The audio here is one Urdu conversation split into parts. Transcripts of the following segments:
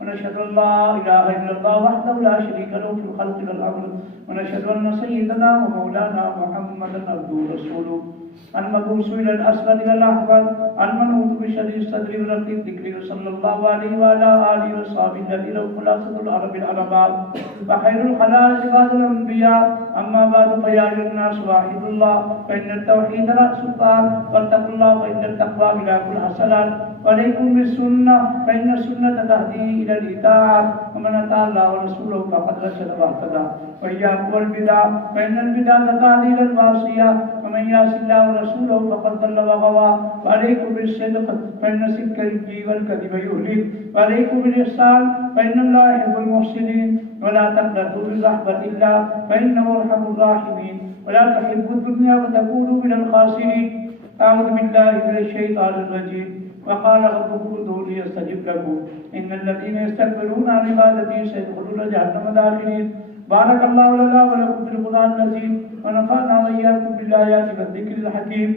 ونشهد أن لا إله إلا الله وحده لا شريك له في الخلق والأمر ونشهد أن سيدنا ومولانا محمدا عبده ورسوله المبعوث إلى الأسود والأحمر المنعوت بشر الصدر ورفيع الذكر صلى الله عليه وعلى آله وصحبه الذين هم خلاصة العرب العلماء وخير الخلائق بعد الأنبياء أما بعد فيا أيها الناس واحد الله فإن التوحيد رأس الطاعة واتقوا الله فإن التقوى ملاك الحسنات وعليكم بالسنة فإن السنة تهدي إلى الإطاعة ومن أطاع الله ورسوله فقد رشد واهتدى وإياكم والبدع فإن البدع تهدي إلى المعصية ومن يعص الله ورسوله فقد ضل وغوى وعليكم بالصدق فإن صدق ينجي والكذب يهلك وعليكم بالإحسان فإن الله يحب المحسنين ولا تقنطوا من رحمة الله فإنه أرحم الراحمين ولا تحبوا الدنيا وتكونوا من الخاسرين أعوذ بالله من الشيطان الرجيم وقال ربكم ادعوني استجب لكم ان الذين يستكبرون عن عبادتي سيدخلون جهنم داخلين بارك الله لنا ولكم في القرآن العظيم ونفعنا واياكم بالايات والذكر الحكيم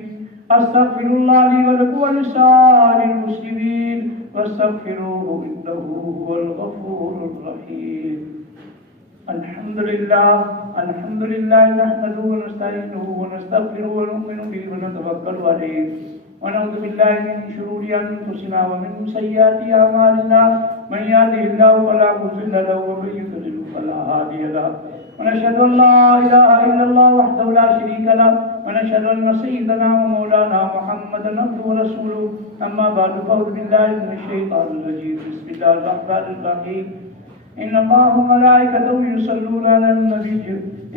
استغفر الله لي ولكم ولسائر المسلمين واستغفروه انه هو الغفور الرحيم الحمد لله نحمده ونستعينه ونستغفره ونؤمن به ونتوكل عليه ونعوذ بالله من شرور أنفسنا ومن سيئات أعمالنا من يهده الله فلا مضل له ومن يضلل فلا هادي له ونشهد أن لا إله إلا الله وحده لا شريك له ونشهد أن سيدنا ومولانا محمدا عبده ورسوله أما بعد فأعوذ بالله من الشيطان الرجيم بسم الله الرحمن الرحيم إن الله وملائكته يصلون على النبي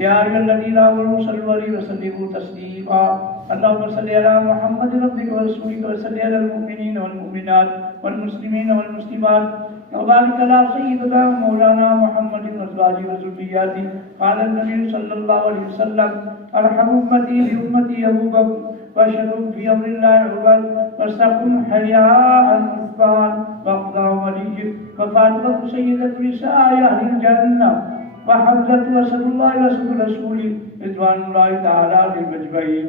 يا أيها الذين آمنوا صلوا عليه وسلموا تسليما اللهم صل على محمد عبدك ورسولك وصل على المؤمنين والمؤمنات والمسلمين والمسلمات وبارك على سيدنا ومولانا محمد وأزواجه وذرياته قال النبي صلى الله عليه وسلم أرحم أمتي بأمتي أبو بكر وأشهدهم في أمر الله عمر واستقم حياء عثمان وأقضى ولي وفاطمة سيدة نساء أهل الجنة وحمزة أسد الله وأسد رسوله رضوان الله تعالى عليهم أجمعين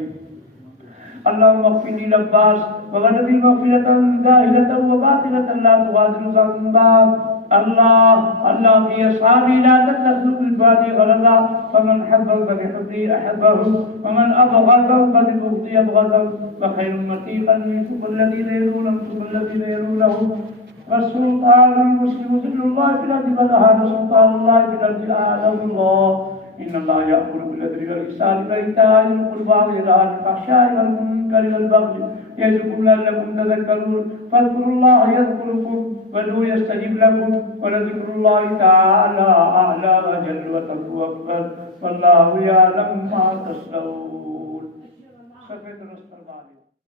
اللهم اغفر لي العباس وغنبي مغفرة ظاهرة وباطنة لا تغادر ذنبا الله في أصحابي لا تتخذوا بالباطل غرضا فمن حبه فبحبه أحبه ومن أبغضه فببغضه أبغضه وخير أمتي قرنكم الذين يلونكم الذين يلونه والسلطان المسلم ذل الله في الأرض والأهل سلطان الله في الأرض أعلم الله إن الله يأمر بالعدل والإحسان وإيتاء ذي القربى وينهى عن الفحشاء والمنكر والبغي يعظكم لعلكم تذكرون فاذكروا الله يذكركم وادعوه يستجب لكم ولذكر الله تعالى أعلى وأجل وأكبر والله يعلم ما تصنعون.